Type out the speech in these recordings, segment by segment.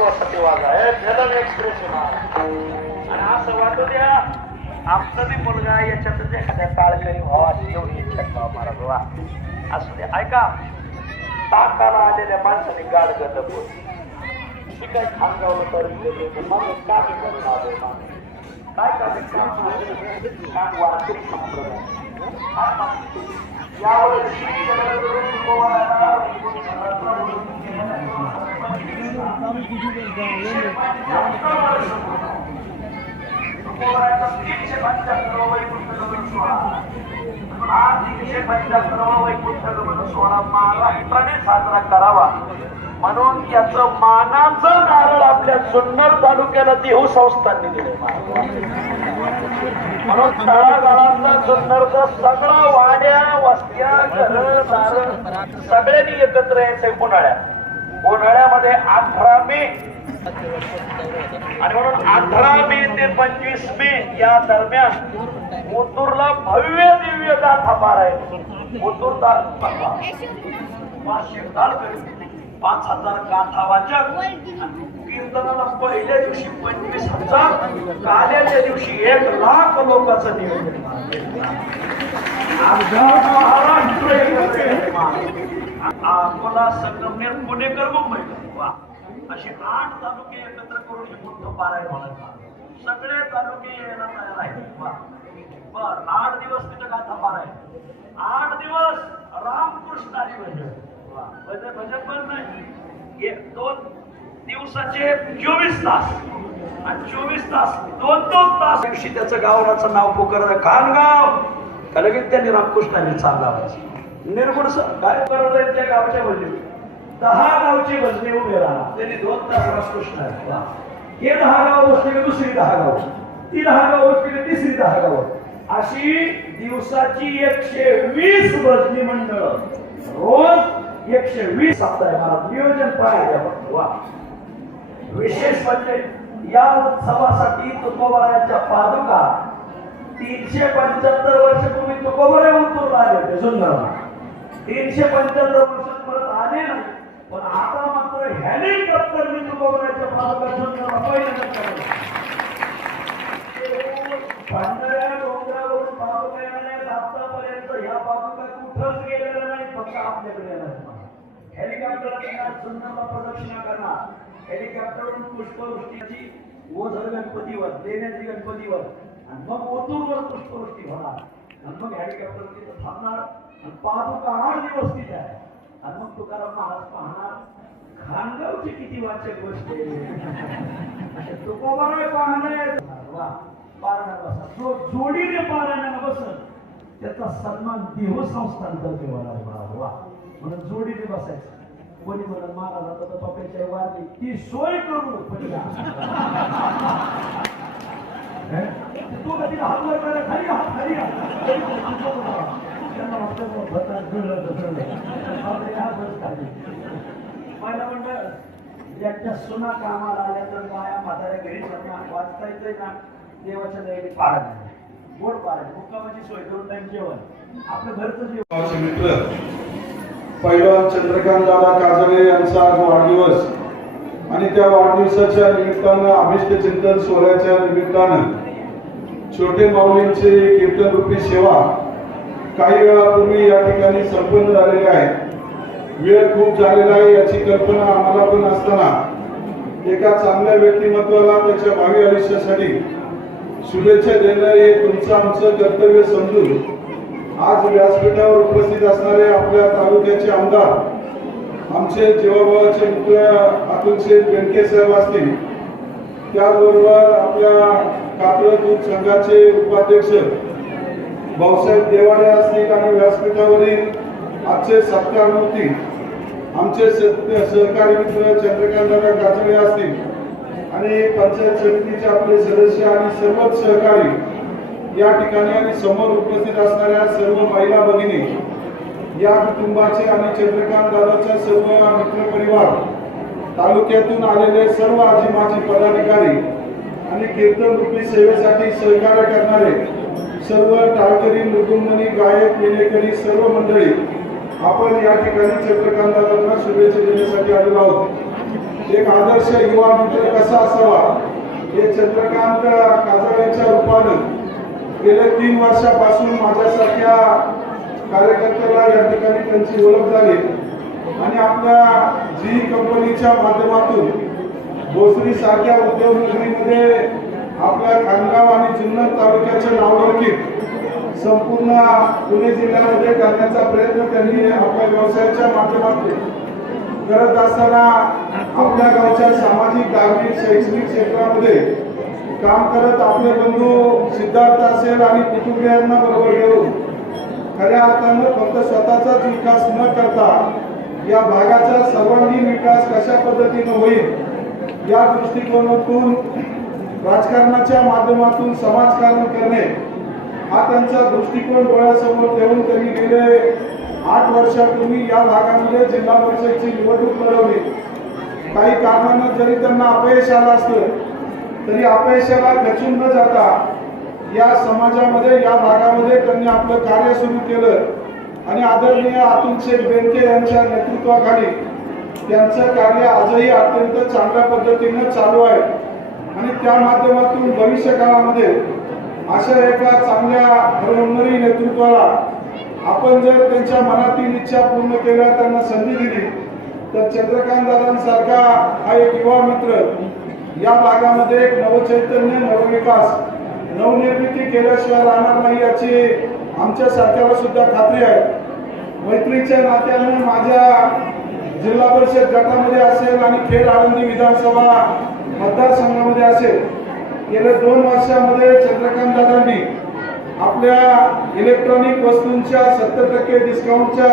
Express आणि असं वाटू द्या आमचा बी मुलगा याच्यातच एखाद्या काळकरी व्हावा अशी एवढी इच्छा ठेवा मला बाबा असू द्या ऐका. ताकाला आलेल्या माणसाने गाड गदप होती काय खांगावलं करून आलोय काय काम वारकरी संप्रदाय सोळा महाराष्ट्राने साजरा करावा म्हणून याच मानाचं नारळ आपल्या जुन्नर तालुक्याला देहू संस्थांनी दिले म्हणून तळागाळातला जुन्नरचा सगळं वाड्या वस्त्या घर नारळ सगळ्यांनी एकत्र यायचं उन्हाळ्यात उन्हाळ्यामध्ये अठरा मे. आणि म्हणून अठरा मे ते पंचवीस मे या दरम्यान मुतूरला भव्य दिव्य गाथा पार आहे मुतूर पाचशे पाच हजार गाथा वाचक. कीर्तनाला पहिल्या दिवशी पंचवीस हजार काल्याच्या दिवशी एक लाख लोकांचं नियोजन महाराष्ट्र अकोला संगमनेर पुणेकर मुंबई वा. असे आठ तालुके एकत्र करून हे मोठं पाराय होणार. सगळे तालुके यायला तयार आहेत. वा. बर आठ दिवस तिथं गाथा पारायण. आठ दिवस रामकृष्ण हरी भजन. भजन भजन पण नाही. एक दोन दिवसाचे चोवीस तास. आणि चोवीस तास दोन दोन तास. दिवशी त्याचं गावाचं नाव पोकर खानगाव. का लगेच त्यांनी रामकृष्णाने चांगला निर्गुण काय करत आहेत त्या गावच्या भजनी दहा गावची भजनी उभे राहा त्यांनी दोन तास रामकृष्ण आहे हे दहा गाव बसले की दुसरी दहा गाव. ती दहा गाव बसली की तिसरी दहा गाव. अशी दिवसाची एकशे वीस भजनी मंडळ. रोज एकशे वीस सप्ताह मला नियोजन पाहिजे वा. विशेष म्हणजे या उत्सवासाठी तुकोबाराच्या पादुका तीनशे पंच्याहत्तर वर्षपूर्वी तुकोबरे उतरून आले होते जुन्नरला. तीनशे पंच्याहत्तर वर्षात परत आले नाही. पण आता मात्र ह्याने तुकोबराच्या पादुका जुन्नरला पहिल्यांदा पांढऱ्या डोंगरावरून पादुका आतापर्यंत ह्या पादुका कुठंच गेलेल्या नाही फक्त आपल्याकडे हेलिकॉप्टर सुंदरला प्रदक्षिणा करणार. हेलिकॉप्टरवरून पुष्पवृष्टीची ओझर गणपतीवर देण्याची गणपतीवर. आणि मग ओतूरवर पुष्पवृष्टी होणार. आणि मग हेलिकॉप्टर तिथं थांबणार. आणि पादुका व्यवस्थित आहे. आणि मग तुकाराम महाराज पाहणार खानगावची किती वाचक गोष्ट आहे तुकोबाराय पाहणे वा बसा. जो जोडीने पारायण बसत त्याचा सन्मान देह संस्थांतर्फे होणार वा वा. म्हणून जोडीने बसायचं. कोणी म्हणत महाराज आता तर पप्याच्या वारली. ती सोय करू पण तो कधी हात वर खाली हात खाली हात. त्यांना वाटतं बुवा, जुळलं तर पहिलं म्हणलं एकट्या सुना कामाला आल्या तर माया म्हाताऱ्या घरी जाणार वाचता येतंय ना देवाच्या दयेने पारण गोड पारण मुक्कामाची सोय करून टाइम जेवण आपलं घरचं जेवण मित्र पहिलवान चंद्रकांत दादा काजळे यांचा आज वाढदिवस आणि त्या वाढदिवसाच्या निमित्तानं अभिष्ट चिंतन सोहळ्याच्या निमित्तानं छोटे माऊलींची कीर्तन रूपी सेवा काही वेळापूर्वी या ठिकाणी संपन्न झालेले आहे. वेळ खूप झालेला आहे याची कल्पना आम्हाला पण असताना. एका चांगल्या व्यक्तिमत्वाला त्याच्या भावी आयुष्यासाठी शुभेच्छा देणं हे तुमचं आमचं कर्तव्य समजून आज व्यासपीठावर उपस्थित असणारे आपल्या तालुक्याचे आमदार आमचे जीवाभावाचे मित्र अतुलचे शेठ साहेब असतील. त्याचबरोबर आपल्या कातळ दूध संघाचे उपाध्यक्ष भाऊसाहेब देवाडे असतील आणि व्यासपीठावरील आजचे सत्कार मूर्ती आमचे सहकारी मित्र चंद्रकांतदादा गाजवे असतील आणि पंचायत समितीचे आपले सदस्य आणि सर्वच सहकारी या ठिकाणी आणि समोर उपस्थित असणाऱ्या सर्व महिला भगिनी या कुटुंबाचे आणि चंद्रकांत दादाचा सर्व मित्र परिवार तालुक्यातून आलेले सर्व आजी माजी पदाधिकारी आणि कीर्तन रूपी सेवेसाठी सहकार्य करणारे सर्व टाळकरी मृदुंबनी गायक विनेकरी सर्व मंडळी आपण या ठिकाणी चंद्रकांत शुभेच्छा देण्यासाठी आलेलो आहोत. एक आदर्श युवा मित्र कसा असावा? हे चंद्रकांत काजळ्यांच्या रूपानं गेल्या तीन वर्षापासून माझ्यासारख्या कार्यकर्त्याला या ठिकाणी त्यांची ओळख झाली. आणि आपल्या जी कंपनीच्या माध्यमातून भोसरी सारख्या उद्योग आपल्या खानगाव आणि जुन्नर तालुक्याच्या नावलौकिक संपूर्ण पुणे जिल्ह्यामध्ये करण्याचा प्रयत्न त्यांनी आपल्या व्यवसायाच्या माध्यमातून करत असताना आपल्या गावच्या सामाजिक धार्मिक शैक्षणिक क्षेत्रामध्ये काम करत आपले बंधू सिद्धार्थ असेल आणि कुटुंबियांना बरोबर घेऊन खऱ्या अर्थानं फक्त स्वतःचाच विकास न करता या भागाचा सर्वांगीण विकास कशा पद्धतीनं होईल या दृष्टिकोनातून राजकारणाच्या माध्यमातून समाजकारण करणे हा त्यांचा दृष्टिकोन डोळ्यासमोर ठेवून त्यांनी गेले आठ वर्षापूर्वी या भागामध्ये जिल्हा परिषदची निवडणूक लढवली. काही कारणानं जरी त्यांना अपयश आलं असलं तरी अपयशाला खचून न जाता या समाजामध्ये या भागामध्ये त्यांनी आपलं कार्य सुरू केलं. आणि आदरणीय अतुल शेख बेनके यांच्या नेतृत्वाखाली त्यांचं कार्य आजही अत्यंत चांगल्या पद्धतीनं चालू आहे. आणि त्या माध्यमातून भविष्य काळामध्ये अशा एका चांगल्या घरोघरी नेतृत्वाला आपण जर त्यांच्या मनातील इच्छा पूर्ण केल्या त्यांना संधी दिली तर चंद्रकांत दादांसारखा हा एक युवा मित्र या भागामध्ये एक नवचैतन्य नवविकास नवनिर्मिती केल्याशिवाय राहणार नाही याची आमच्या सारख्याला सुद्धा खात्री आहे. मैत्रीच्या नात्याने माझ्या जिल्हा परिषद गटामध्ये असेल आणि खेड आळंदी विधानसभा मतदारसंघामध्ये असेल गेल्या दोन वर्षामध्ये चंद्रकांत दादांनी आपल्या इलेक्ट्रॉनिक वस्तूंच्या सत्तर टक्के डिस्काउंटच्या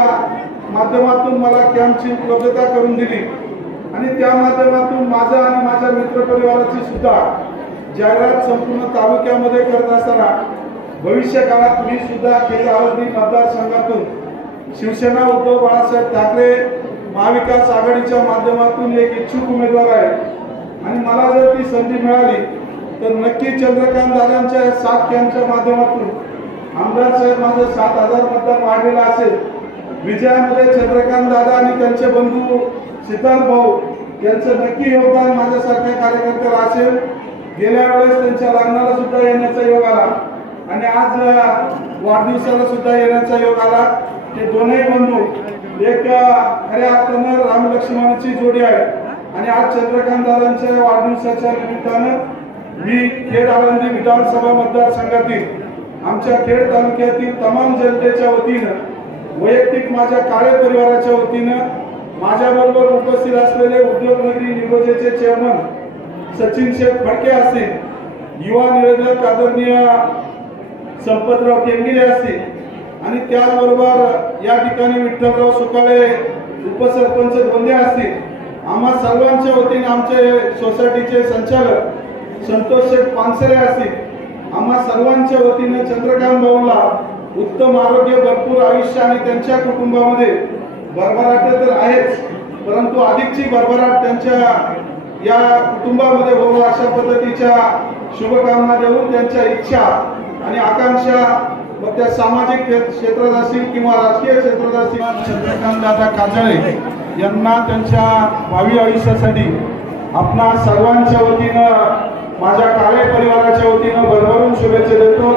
माध्यमातून मला कॅम्पची उपलब्धता करून दिली. आणि त्या माध्यमातून माझा आणि माझ्या मित्रपरिवाराची सुद्धा जाहिरात संपूर्ण तालुक्यामध्ये करत असताना भविष्य काळात मी सुद्धा खेड आळंदी मतदारसंघातून शिवसेना उद्धव बाळासाहेब ठाकरे महाविकास आघाडीच्या माध्यमातून एक इच्छुक उमेदवार आहे. आणि मला जर ती संधी मिळाली तर नक्की चंद्रकांत दादांच्या सात कॅम्पच्या माध्यमातून आमदार साहेब माझं सात हजार मतदान वाढलेलं असेल. विजयामध्ये चंद्रकांत दादा आणि त्यांचे बंधू सिद्धार्थ भाऊ यांचं नक्की योगदान माझ्यासारख्या कार्यकर्त्याला असेल. गेल्या वेळेस त्यांच्या लग्नाला सुद्धा येण्याचा योग आला. आणि आज वाढदिवसाला सुद्धा येण्याचा योग आला. हे दोनही बंधू एक खऱ्या अर्थानं राम जोडी आहे. आणि आज चंद्रकांत दादांच्या वाढदिवसाच्या निमित्तानं मी खेड आळंदी विधानसभा मतदारसंघातील आमच्या खेड तालुक्यातील तमाम जनतेच्या वतीनं वैयक्तिक माझ्या काळे परिवाराच्या वतीनं माझ्याबरोबर उपस्थित असलेले उद्योगमंत्री निगोजेचे चेअरमन सचिन शेख फडके असतील युवा निवेदक आदरणीय संपतराव केंगिरे असतील आणि त्याचबरोबर या ठिकाणी विठ्ठलराव सुकाळे उपसरपंच दोंदे असतील आम्हा सर्वांच्या वतीने आमचे सोसायटीचे संचालक संतोष शेठ पानसरे असतील. आम्हा सर्वांच्या वतीने चंद्रकांत भाऊला उत्तम आरोग्य भरपूर आयुष्य आणि त्यांच्या कुटुंबामध्ये भरभराट तर आहेच परंतु अधिकची भरभराट त्यांच्या या कुटुंबामध्ये होवं अशा पद्धतीच्या शुभकामना देऊन त्यांच्या इच्छा आणि आकांक्षा मग त्या सामाजिक क्षेत्रात असतील किंवा राजकीय क्षेत्रात असतील. चंद्रकांत दादा काजळे यांना त्यांच्या भावी आयुष्यासाठी आपणा सर्वांच्या वतीनं माझ्या काळे परिवाराच्या वतीनं भरभरून शुभेच्छा देतो.